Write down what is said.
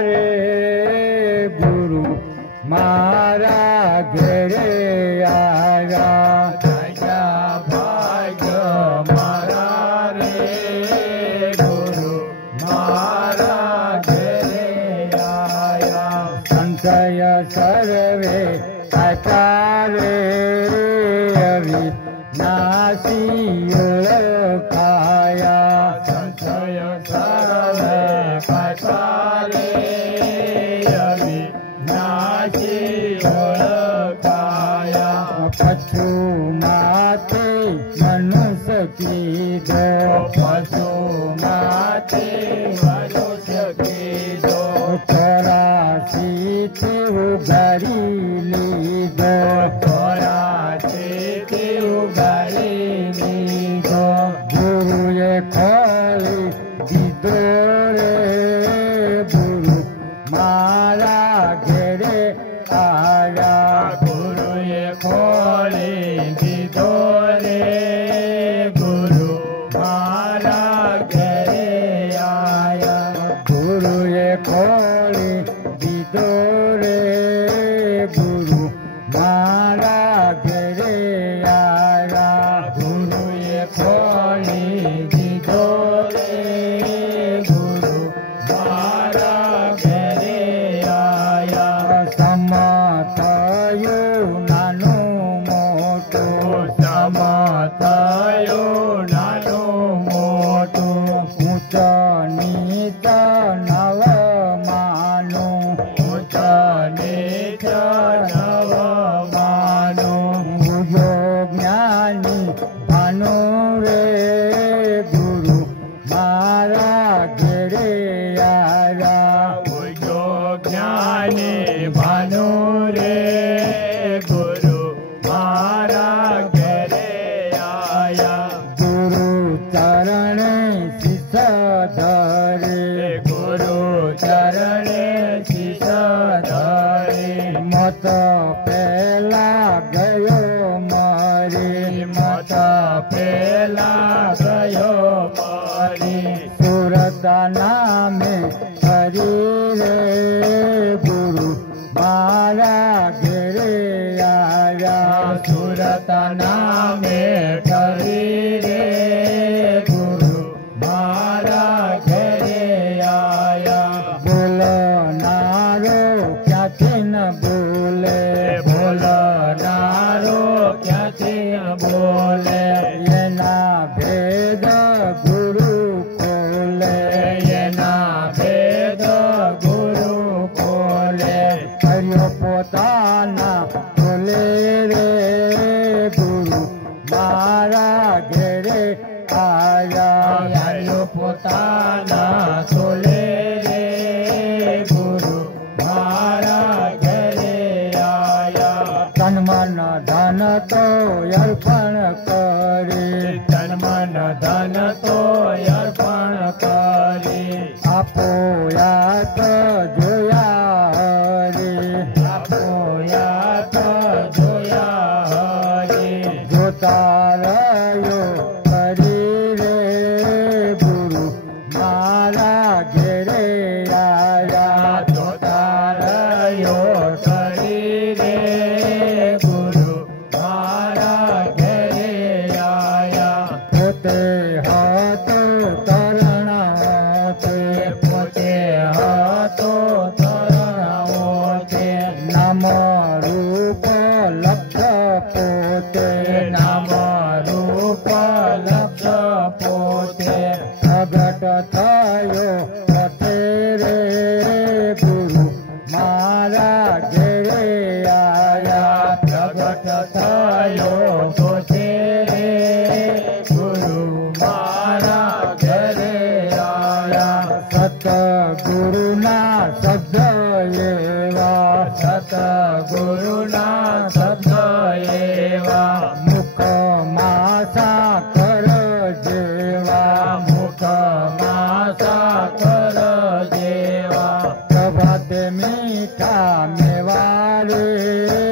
रे गुरु मारा घेरे आया। धन्य भाग्य मारा रे गुरु मारा घेरे आया। संशय सर्वे काचारे अविनाशी ओळखाया। संशय सर्वे काचारे अविनाशी ओळखाया। पशु माते मनुष्य कीधो। पशु माते मनुष्य कीधो। 84 उगारी लीधो। 84 उगारी लीधो। गुरुए खोली दीधो रे गुरु मारा घेरे आया। गुरुए खोली दीधो रे गुरु मारा घेरे आया। गुरुए खोली दीधो रे गुरु मारा घेरे आया। गुरुए खोली दीधो रे गुरु मारा घेरे आया। समथयो नानु मोटो। समथयो नानु मोटो। ऊंच नीच नव मानु। ऊंच नीच नव मानु। गुरु ज्ञानी भानु रे गुरु मारा घेरे आया। उजो ज्ञानी भानु रे गुरु मारा घेरे आया। गुरु चरण शिष धरे। गुरु चरणे शीश धरे। मत पेला गयो मरे। मत पेला गयो मरे। सूरत नामे हरि रे गुरु मारा घेरे आया। सूरत नामे हरि रे गुरु मारा घेरे आया। बोलनारो क्याथी न बोले। बोलनारो क्याथी न बोले। एना भेद गुरु खोले। एना भेद गुरु खोले। हरियो पोताना खोले रे गुरु मारा घेरे आया। हरियो पोताना खोले रे गुरु मारा घेरे आया। तन मन धन तो अर्पण करे। तन मन धन तो अर्पण करे। आपो यात जोया हरे। आपो यात जोया हरे। जोता रह्यो हरि रे गुरु मारा घेरे आया। जोता रह्यो हरि रे गुरु मारा घेरे आया। पोते हाथो तरण होते। पोते हाथो तरण होते। नाम रूप लक्ष्य पोते। नाम रूप लक्ष्य पोते। प्रगट थयो पथे रे गुरु मारा घेरे आया। प्रगट थयो पोते रे गुरु मारा घेरे आया। सतगुरुना शब्द एवा। सतगुरुना शब्द एवा। मुख मासा कर जेवा। मुख मासा कर जेवा। प्रभात मीठा मेवा रे